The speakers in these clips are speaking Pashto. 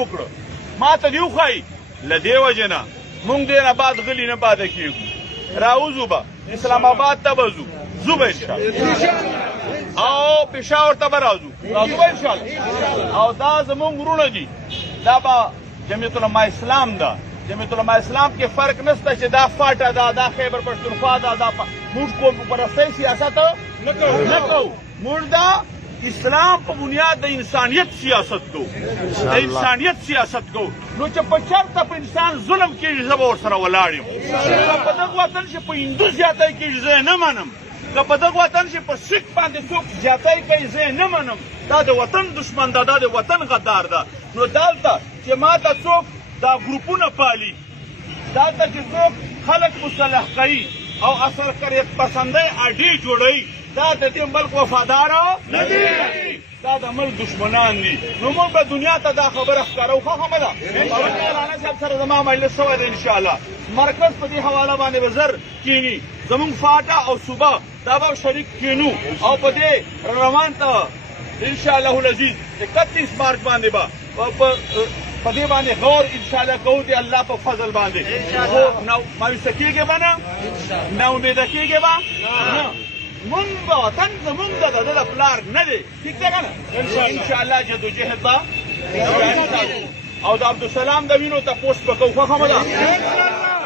وکړه ما ته دې وښایي له دې وجې نه موږ ډېر آباد غلي نه پاتې کېږو راوځو به اسلام آباد ته به ځو به انشاءالله او پېښور ته به راځو به انشاءالله او دا زموږ وروڼه دي دا به جمعیت العلماء اسلام ده جمعیت العلماء اسلام کې فرق نشته چې دا فاټه ده دا خیبر پښتونخوا ده دا موږ قوم پرستۍ سیاست نه کوو موږ دا اسلام په بنیاد د انسانیت سیاست کوو د انسانیت سیاست کوو نو چې په چېرته په انسان ظلم کېږي زه به ورسره ولاړ یم که په دغه وطن چې په هندو زیاتی کېږي زه یې نه منم که په دغه وطن چې په سیک باندې څوک زیاتی کوي زه یې نه منم دا د وطن دشمن ده دا د وطن غدار ده نو دلته چې ما ته څوک دا ګروپونه پالي دلته چې څوک خلک مسلح کوي او اصل کریت پسندۍ اډې جوړوي دا د دې ملک وفاداره نه دي دا د ملک دشمنان دي نو موږ به دنیا ته دا خبره ښکارو ښه خبره رانا صاحب سره زما مجلس شوی دی انشاءالله مرکز په دې حواله باندې به زر کښېني زموږ فاټه او صوبه دا به شریک کښېنو او په دې روان ته انشاءالله العزیز 31 مارچ باندې به په دې باندې غور انشاءالله کوو د الله په فضل باندې مایوسه کېږې به نه ناامیده کېږې به نه مونږ به وطن زمونږ د ده د پلار نه دی ټیک ده که نه انشاءالله جدوجهد به او د عبدالسلام د وینو تپوس به کوو ښه خبره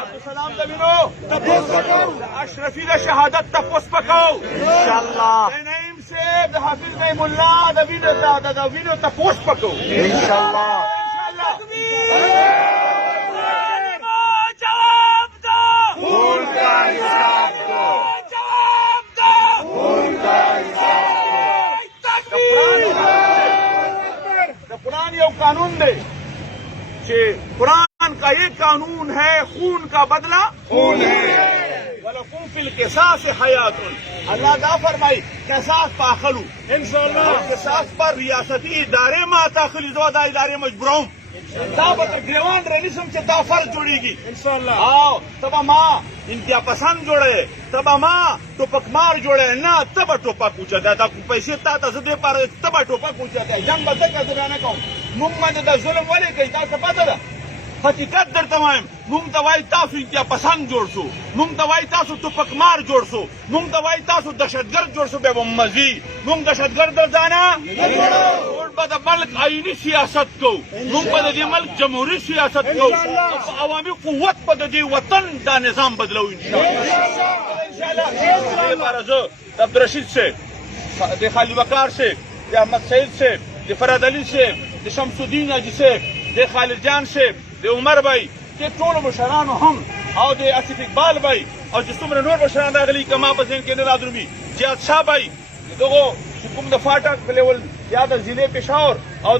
عبدالسلام د وینو تپوس به کوو د اشرفي د شهادت تپوس به کوو انشاءالله د نعیم صاحب د حافظ نعیم الله د وینو تپوس به کوو انشاءالله جواب دو خون کا حساب دو قرآن یو قانون دے کہ قرآن کا یہ قانون ہے خون کا بدلہ خون ہے وَلَكُمْ فِي الْقِصَاصِ حَيَاتٌ اللہ دا فرمائی قصاص پاخلو انشاءاللہ قصاص پر ریاستی ادارے ما تاخلی زو دا ادارے مجبوروں دا به ګریوان رنیسم چې دا فرض جوړیږي انشاءالله او ته به ما انتها پسند جوړی ته به ما ټوپکمار جوړی نه ته به ټوپک اوچتی دا پیسې تا ته زه دې پاره ته به ټوپک اوچتی جنګ به ځکه زه بیا نه کوم موږ باندې دا ظلم ولې کوي تاسو پته ده حقیقت درته وایم موږ ته وایي تاسو انتها پسند جوړ شو موږ ته وایي تاسو ټوپکمار جوړ شو موږ ته وایي تاسو دهشتګرد جوړ شو بیا به مزي موږ دهشتګرد در ځانه به د ملک آئینی سیاست کوو موږ به د دې ملک جمهوري سیاست کوو په عوامي قوت به د دې وطن دا نظام بدلو انشاءالله دې لپاره زه د عبدالرشید صاحب د خالد وقار صاحب د احمد سعید صاحب د فرهاد علي صاحب د شمس الدین حاجي صاحب د خالد جان صاحب د عمر بھائی د ټولو مشرانو هم او د آصف اقبال بھائی او چې څومره نور مشران راغلي که ما په ذهن کې نه رادرومي جهاد شاه بھائی دغو چې کوم د فاټک په لیول یا د ضلع پېښور او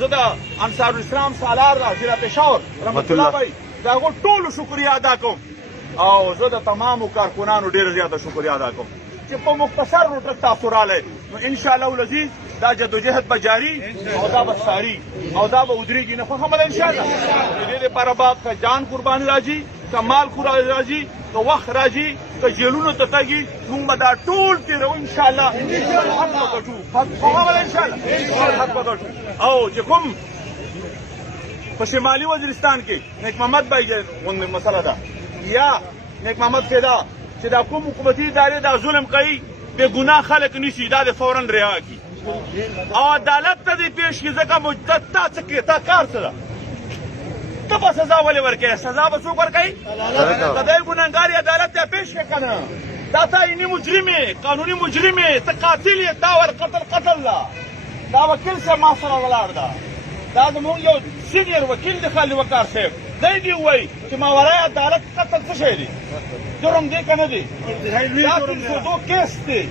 زه د انصار الاسلام سالار ضلع پېښور رحمت الله بھائی د هغو ټولو شکریه ادا کوم او زه د تمامو کارکنانو ډېره زیاته شکریه ادا کوم چې په مختصر روټک تاسو رالی نو انشاءالله العزیز دا جدوجهد به جاري او دا به ساري او دا به ودرېږي نه خو خبره انشاءالله د دې دپاره به که جان قرباني راځي که مال راځي که وخت راځي که جیلونو ته تګي موږ به دا ټول تېروو انشاءالله حق به ګټو خو خبره انشاءالله حق به ګټو او چې کوم په شمالي وزیرستان کې نیک محمد بھائی غوندې مسله ده یا نیک محمد فدا چې دا کوم حکومتي ادارې دا ظلم کوي بې ګناه خلک نیسي دا د فورا رها کړي او عدالت ته دې پیش کړي ځکه مجدد تا څه کوې تا کار څه ده ته به سزا ولې ورکوې سزا به څوک ورکوي که دی ګنهګار یې عدالت ته پیش کړې که نه دا تا عیني مجرم یې قانوني مجرم یې ته قاتل یې تا ور قتل ده دا وکیل صاحب ما سره ولاړ ده دا زموږ یو سینیر وکیل دی خالد وقار صاحب دی دې ووایي چې ماورای عدالت قتل څه شی دی جرم دی که نه دی دا 302 کیس دی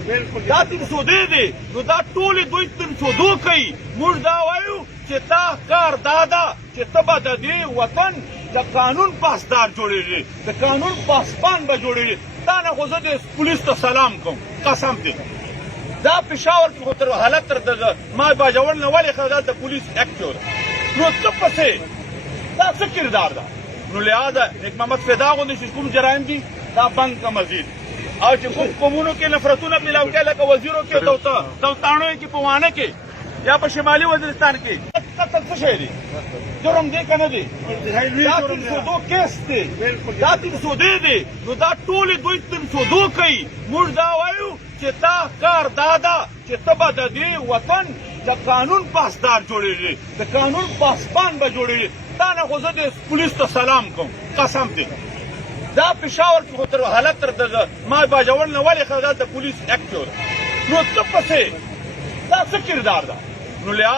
دا 302 دی نو دا ټولې دوی 302 کوي موږ دا وایو چې تا کار دا ده چې ته به د دې وطن د قانون پاسدار جوړېږي د قانون پاسبان به جوړېږي تا نه خو زه د پولیس ته سلام کوم قسم دی دا پېښور کې خو تر حالت تر ما باجوړ نه ولې ښه دلته پولیس اکټ ده نو ته پسې دا څه کردار ده نو لہذا نیک محمد فدا غوندې چې کوم جرایم دي دا بند کا مزید او چې کوم قومونو کې نفرتونه میلاو کړي لکه وزیرو کې دوتاڼو کې په وانه کې یا په شمالي وزیرستان کې قتل څه شی دی جرم دی که نه دی دا 302 کیس دی دا 302 دی نو دا ټولې دوی 302 کوي موږ دا وایو چې دا کار دا ده چې ته به د دې وطن د قانون پاسدار جوړېږي د قانون پاسبان به جوړېږي دا نه خو زه د پولیس ته سلام کوم قسم دی دا پېښور کې خو تر حالت تر ما باجوړ نه ولې ښه دا د پولیس اکټ نو ته پسې دا څه کردار ده نو